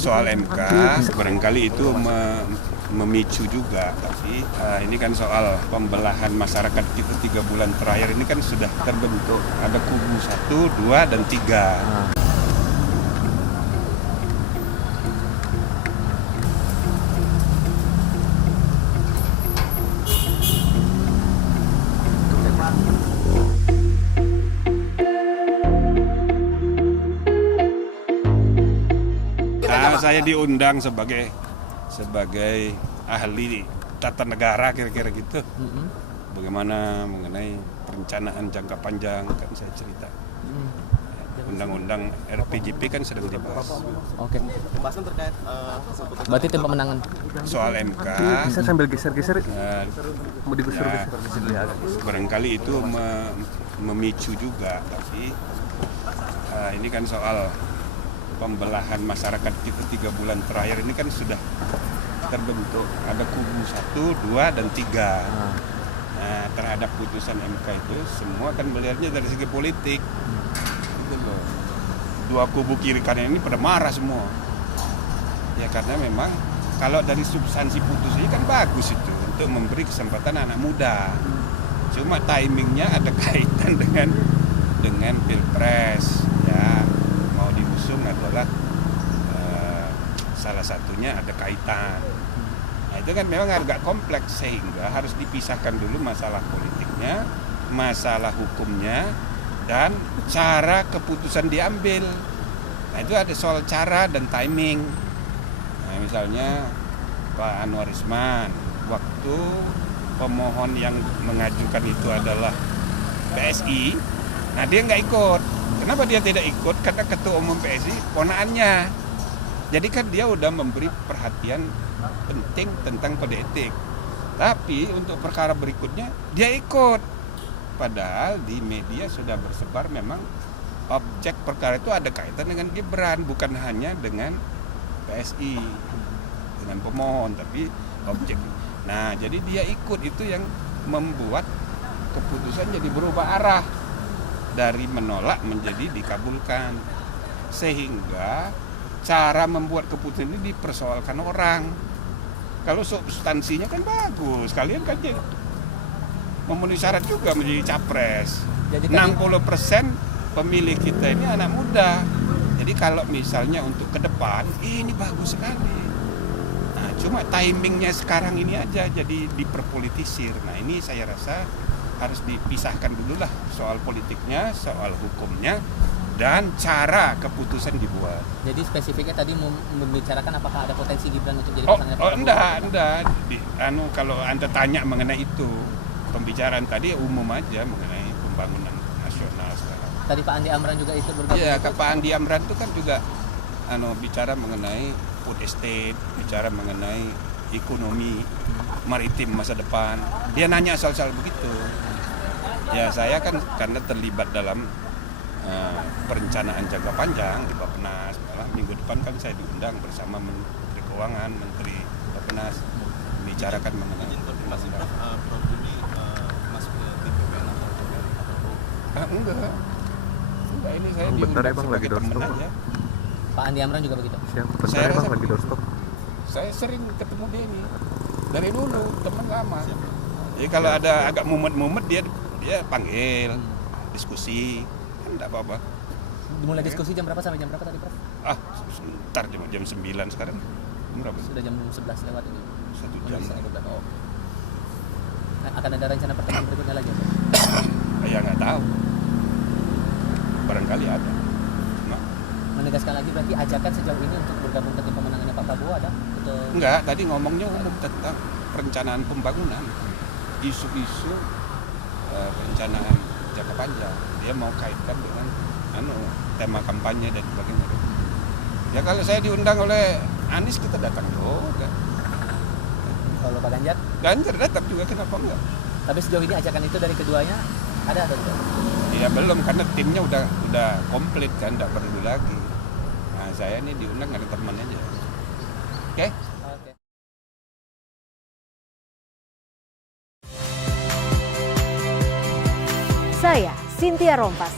Soal MK barangkali itu memicu juga, tapi ini kan soal pembelahan masyarakat kita 3 bulan terakhir ini kan sudah terbentuk ada kubu 1, 2, dan 3. Saya diundang sebagai ahli tata negara kira-kira gitu. Bagaimana mengenai perencanaan jangka panjang kan saya cerita. Undang-undang RPJP kan sedang dibahas. Oke. Pembahasan terkait berarti tim pemenangan soal MK. Bisa sambil geser-geser. Mau digusur-gusur. Barangkali itu memicu juga, tapi ini kan soal pembelahan masyarakat kita 3 bulan terakhir ini kan sudah terbentuk ada kubu 1, 2, dan 3. Nah, terhadap putusan MK itu semua kan melihatnya dari segi politik. Gitu loh. 2 kubu kiri kanan ini pada marah semua. Ya karena memang kalau dari substansi putusannya kan bagus itu untuk memberi kesempatan anak muda. Cuma timingnya ada kaitan dengan Pilpres ya. Mau diusung adalah salah satunya ada kaitan. Nah, itu kan memang agak kompleks sehingga harus dipisahkan dulu masalah politiknya, masalah hukumnya, dan cara keputusan diambil. Nah, itu ada soal cara dan timing. Nah, misalnya Pak Anwar Isman, waktu pemohon yang mengajukan itu adalah PSI, nah dia nggak ikut. Kenapa dia tidak ikut? Karena ketua umum PSI ponaannya. Jadi kan dia udah memberi perhatian penting tentang kode etik. Tapi untuk perkara berikutnya dia ikut. Padahal di media sudah bersebar memang objek perkara itu ada kaitan dengan Gibran, bukan hanya dengan PSI, dengan pemohon, tapi objek. Nah, jadi dia ikut, itu yang membuat keputusan jadi berubah arah. Dari menolak menjadi dikabulkan, sehingga cara membuat keputusan ini dipersoalkan orang. Kalau substansinya kan bagus, kalian kan memenuhi syarat juga menjadi capres. Jadi 60% pemilih kita ini anak muda. Jadi kalau misalnya untuk ke depan ini bagus sekali. Nah, cuma timingnya sekarang ini aja jadi diperpolitisir. Nah, ini saya rasa harus dipisahkan dulu lah soal politiknya, soal hukumnya, dan cara keputusan dibuat. Jadi spesifiknya tadi membicarakan apakah ada potensi Gibran untuk jadi pasangan? Enggak. Kalau Anda tanya mengenai itu, pembicaraan tadi umum aja mengenai pembangunan nasional sekarang. Tadi Pak Andi Amran juga ikut bergabung. Iya, Pak Andi Amran itu kan juga bicara mengenai food estate, bicara mengenai ekonomi maritim masa depan. Dia nanya soal-soal begitu. Ya saya kan karena terlibat dalam perencanaan jangka panjang di Bappenas. Minggu depan kan saya diundang bersama Menteri Keuangan, Menteri Bappenas, membicarakan mengenai informasi. Ini masuk ke tim PPN atau Enggak, ini saya bentar ya diundang Bang, lagi sebagai teman doorstop, aja. Pak Andi Amran juga begitu? Siap, bentar Saya ya Bang, rasa lagi doorstop. Saya sering ketemu dia ini dari dulu, teman lama. Jadi kalau ada agak mumet-mumet dia panggil diskusi, kan enggak apa-apa. Dimulai diskusi jam berapa sampai jam berapa tadi, Prof? Sebentar jam 9 sekarang. Berapa? Sudah jam 11 lewat ini. 1 jam. Oh. Nah, akan ada rencana pertemuan berikutnya lagi? Ya nggak tahu. Barangkali ada. Nah, Menegaskan lagi berarti ajakan sejauh ini untuk bergabung ke tim pemenangannya Pak Prabowo ada? enggak, tadi ngomongnya umum tentang perencanaan pembangunan. Isu-isu perencanaan jangka panjang. Dia mau kaitkan dengan tema kampanye dan sebagainya. Ya kalau saya diundang oleh Anies kita datang juga. Kalau Pak Ganjar? Ganjar datang juga, kenapa enggak? Tapi sejauh ini ajakan itu dari keduanya ada atau tidak? Ya belum, karena timnya udah komplit kan, enggak perlu lagi. Nah saya ini diundang ada teman aja. Oke? Oke. Saya Cynthia Rompas.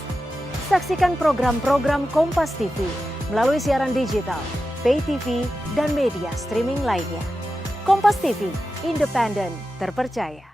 Saksikan program-program Kompas TV melalui siaran digital, pay TV, dan media streaming lainnya. Kompas TV, independen, terpercaya.